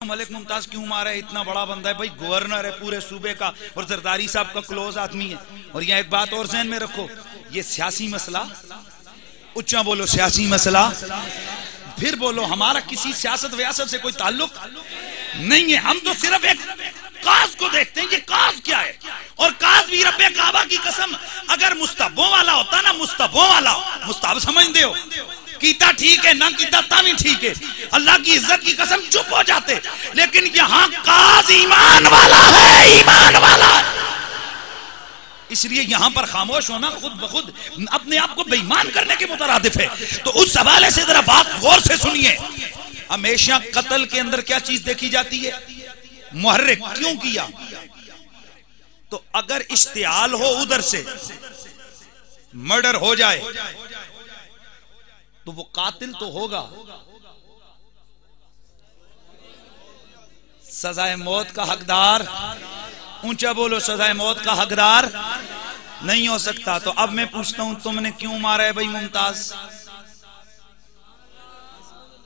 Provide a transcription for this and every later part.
मलिक मुमताज क्यों मारा है, इतना बड़ा बंदा है भाई, गवर्नर है पूरे सूबे का और जरदारी साहब का क्लोज आदमी है। और यहाँ एक बात और ज़हन में रखो, ये सियासी मसला, उच्चा बोलो सियासी मसला, फिर बोलो हमारा किसी सियासत व्यासत से कोई ताल्लुक नहीं है। हम तो सिर्फ एक काज को देखते हैं, ये काज क्या है। और काज भी रब्बे काबा की कसम अगर मुस्तहबों वाला होता ना, मुस्तहबों वाला, मुस्तहब समझते हो, कीता ठीक है ना कीता तावी ठीक है, अल्लाह की इज्जत की कसम चुप हो जाते। लेकिन यहाँ काज ईमान वाला है, ईमान वाला है, इसलिए यहाँ पर खामोश होना खुद ब खुद अपने आप को बेईमान करने के मुतरादिफ है। तो उस हवाले से जरा बात गौर से सुनिए। हमेशा कत्ल के अंदर क्या चीज देखी जाती है, मुहर्रिक। क्यों किया? तो अगर इश्तियाल हो उधर से, मर्डर हो जाए तो वो कातिल तो होगा, सजाए मौत का हकदार, ऊंचा बोलो, सजाए मौत का हकदार नहीं हो सकता। तो अब मैं पूछता हूं, तुमने क्यों मारा है भाई मुमताज?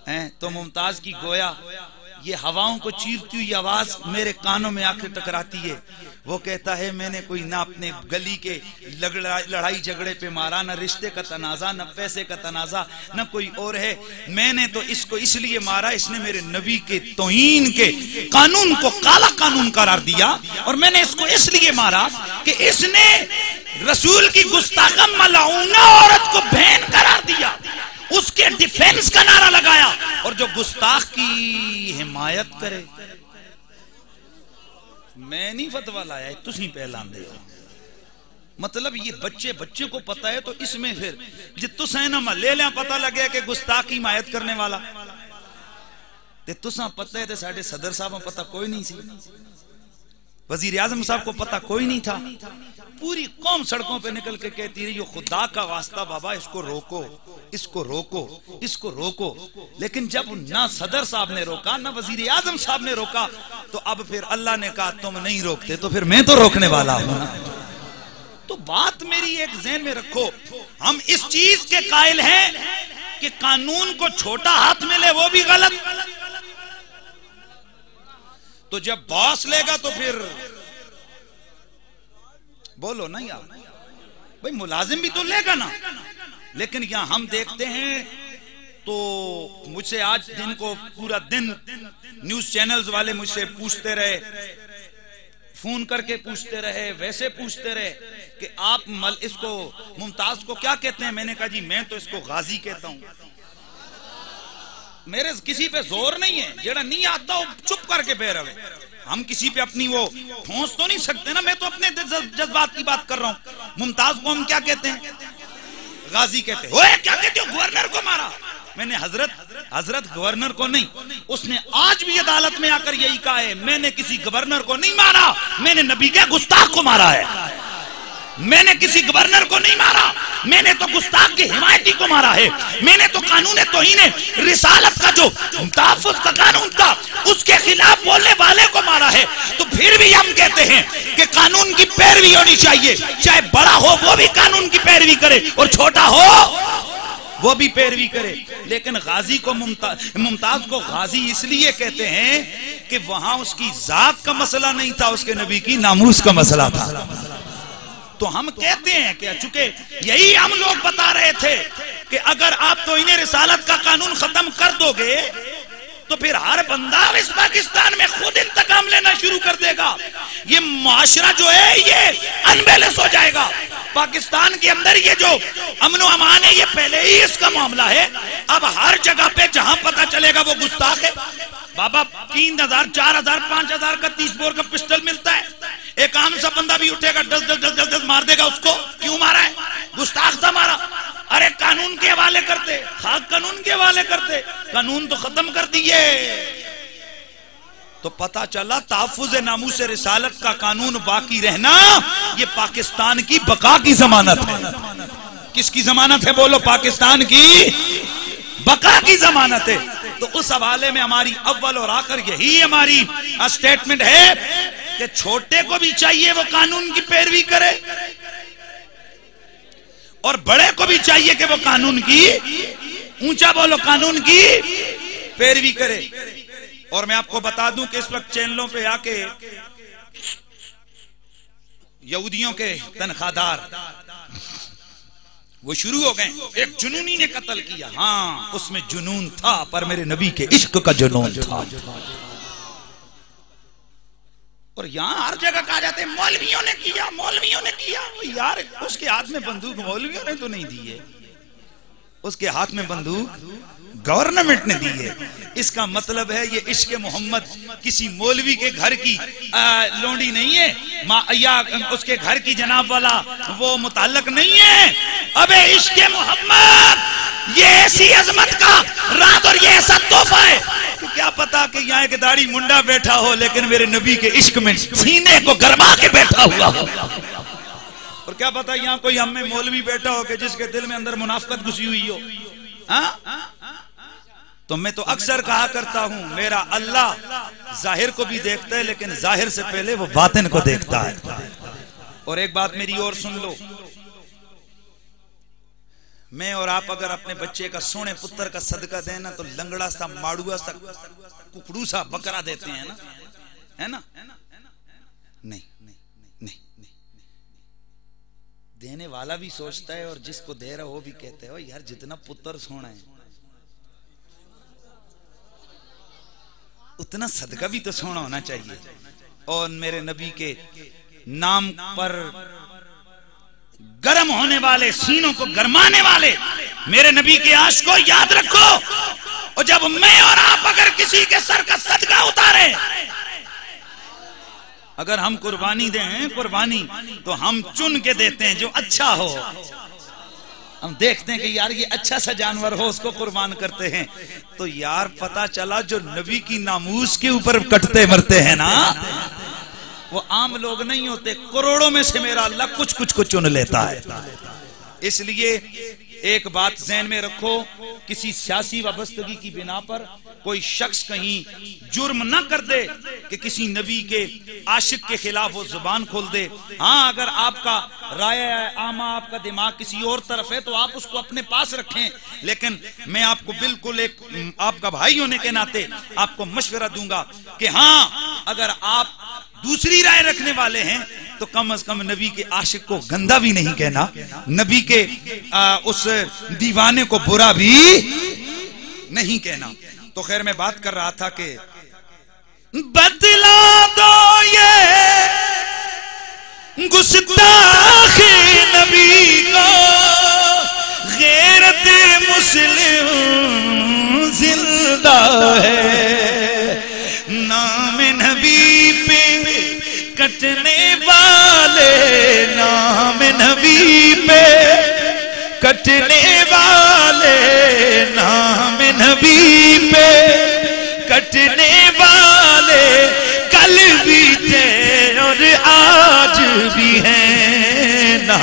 हैं तो मुमताज की गोया ये हवाओं को चीरती हुई आवाज मेरे कानों में आकर टकराती है। वो कहता है मैंने कोई ना अपने गली के लड़ाई झगड़े पे मारा, ना रिश्ते का तनाजा, ना पैसे का तनाजा, ना कोई और है। मैंने तो इसको इसलिए मारा, इसने मेरे नबी के तौहीन के कानून को काला कानून करार दिया। और मैंने इसको इसलिए मारा कि इसने रसूल की गुस्ताखा मलाऊना औरत को बहन करार दिया, उसके डिफेंस का नारा लगाया। और जो गुस्ताख की हिमायत करे, मैं नहीं फतवा लाया, तुसी पहलान दे। मतलब ये बच्चे को पता है, तो इसमें फिर जे तुसा ना ले लिया पता लगे कि गुस्ताख की हिमायत करने वाला ते तुसा पता है, ते साडे सदर साहब पता कोई नहीं सी, वजीर आजम साहब को पता कोई नहीं था। पूरी कौम सड़कों पे निकल के कहती रही, खुदा का वास्ता बाबा इसको रोको, इसको रोको, इसको रोको। लेकिन जब ना सदर साहब ने रोका, ना वजीर आजम साहब ने रोका, तो अब फिर अल्लाह ने कहा तुम नहीं रोकते तो फिर मैं तो रोकने वाला हूं ना। तो बात मेरी एक ज़हन में रखो, हम इस चीज के कायल हैं कि कानून को छोटा हाथ में ले वो भी गलत, तो जब बॉस लेगा तो फिर बोलो ना यार भाई, मुलाजिम भी तो लेगा ना। लेकिन यहां हम देखते हैं, तो मुझसे आज दिन को पूरा दिन न्यूज चैनल्स वाले मुझसे पूछते रहे, फोन करके पूछते रहे, वैसे पूछते रहे कि आप इसको मुमताज को क्या कहते हैं। मैंने कहा जी मैं तो इसको गाजी कहता हूं। मेरे किसी पे जोर नहीं है, जेड़ा नहीं आता वो चुप करके बह रहे। हम किसी पे अपनी वो ठोंस तो नहीं सकते ना, मैं तो अपने जज्बात की बात कर रहा हूं। मुमताज को हम क्या कहते हैं? गाजी कहते हैं। ओए क्या कहते हो, गवर्नर को मारा? मैंने हजरत गवर्नर को नहीं, उसने आज भी अदालत में आकर यही कहा है, मैंने किसी गवर्नर को नहीं मारा, मैंने नबी के गुस्ताख को मारा है। मैंने किसी गवर्नर को नहीं मारा, मैंने तो गुस्ताख की हिमायती को मारा है। मैंने तो कानून तौहीन रिसालत का जो तहफ़्फ़ुज़ का कानून था, उसके खिलाफ बोलने वाले को मारा है। तो फिर भी हम कहते हैं कि कानून की पैरवी होनी चाहिए, चाहे बड़ा हो वो भी कानून की पैरवी करे और छोटा हो वो भी पैरवी करे। लेकिन गाजी को मुमताज को गाजी इसलिए कहते हैं कि वहां उसकी जात का मसला नहीं था, उसके नबी की नामूस का मसला था। तो हम कहते हैं कि चूंकि यही हम लोग बता रहे थे कि अगर आप तो इन्हें रिसालत का कानून खत्म कर दोगे तो फिर हर बंदा इस पाकिस्तान में खुद इंतकाम लेना शुरू कर देगा। ये मुआशरा जो है ये अनबैलेंस हो जाएगा। पाकिस्तान के अंदर ये जो अमन व अमान है, ये पहले ही इसका मामला है। अब हर जगह पे जहां पता चलेगा वो गुस्ताख है। बाबा 3000, 4000, 5000 का 30 बोर का पिस्टल मिलता है, एक आम सा बंदा भी उठेगा 10 मार देगा उसको। क्यों मारा है? गुस्ताख था मारा। अरे कानून के हवाले करते, खाक कानून के हवाले करते, कानून तो खत्म कर दिए। तो पता चला तहफ़्फ़ुज़ नामूस रिसालत का कानून बाकी रहना ये पाकिस्तान की बका की जमानत है। किसकी जमानत है बोलो? पाकिस्तान की बका की जमानत है। तो उस हवाले में हमारी अव्वल और आखिर यही हमारी स्टेटमेंट है कि छोटे को भी चाहिए वो कानून की पैरवी करे और बड़े को भी चाहिए कि वो कानून की, ऊंचा बोलो, कानून की पैरवी करे। और मैं आपको बता दूं कि इस वक्त चैनलों पे आके यहूदियों के तनख्वाहदार वो शुरू हो गए, एक जुनूनी ने कत्ल किया। हाँ, उसमें जुनून था, पर मेरे नबी के इश्क का जुनून था। और यहाँ हर जगह कहा जाते हैं मौलवियों ने किया, मौलवियों ने किया। यार, उसके हाथ में बंदूक मौलवियों ने तो नहीं दी है, उसके हाथ में बंदूक गवर्नमेंट ने दी है। इसका मतलब है ये इश्क मोहम्मद किसी मौलवी के घर की लोंडी नहीं है, या उसके घर की जनाब वाला वो मुताल्लक नहीं है। अबे इश्क मोहम्मद ये ऐसी अजमत का रात और ये ऐसा तोहफा है कि क्या पता कि यहाँ एक दाढ़ी मुंडा बैठा हो लेकिन मेरे नबी के इश्क में सीने को गरमा के बैठा हुआ हो। और क्या पता यहाँ कोई हम में मौलवी बैठा हो कि जिसके दिल में अंदर मुनाफिकत घुसी हुई हो। हाँ, तो मैं तो अक्सर कहा करता हूं, मेरा अल्लाह जाहिर को भी देखता है लेकिन जाहिर से पहले वो बातिन को देखता है। और एक बात मेरी और सुन लो, मैं और आप अगर अपने बच्चे का सोने पुत्र का सदका दें ना, तो लंगड़ा सा, माड़ुआ सा, कुकड़ू सा बकरा देते हैं ना, है ना? नहीं, देने वाला भी सोचता है और जिसको दे रहा हो भी कहते हो यार जितना पुत्र सोना है उतना सदका भी तो सोना होना चाहिए। और मेरे नबी के नाम पर गर्म होने वाले, सीनों को गरमाने वाले मेरे नबी के आशिक को याद रखो। और जब मैं और आप अगर किसी के सर का सदका उतारे, अगर हम कुर्बानी दें कुर्बानी, तो हम चुन के देते हैं जो अच्छा हो। हम देखते हैं कि यार ये अच्छा सा जानवर हो, उसको कुर्बान करते हैं। तो यार पता चला जो नबी की नामूस के ऊपर कटते मरते हैं ना, वो आम लोग नहीं होते। करोड़ों में से मेरा अल्लाह कुछ कुछ को चुन लेता है। इसलिए एक बात ज़हन में रखो, किसी सियासी वाबस्तगी की बिना पर कोई शख्स कहीं जुर्म ना कर दे कि किसी नबी के आशिक के खिलाफ वो जुबान खोल दे। हाँ, अगर आपका राय आमा, आपका दिमाग किसी और तरफ है तो आप उसको अपने पास रखें, लेकिन मैं आपको बिल्कुल एक आपका भाई होने के नाते आपको मशवरा दूंगा कि हाँ, अगर आप दूसरी राय रखने वाले हैं तो कम से कम नबी के आशिक को गंदा भी नहीं कहना, नबी के उस दीवाने को बुरा भी नहीं कहना। तो खैर, मैं बात कर रहा था कि बदला दो ये गुस्ताखे नबी को, गैरत मुस्लिम जिंदा है। नाम नबी पे कटने वाले, नाम नबी पे कटने वाले, नाम नबी पे कटने वाले कल भी थे और आज भी हैं। ना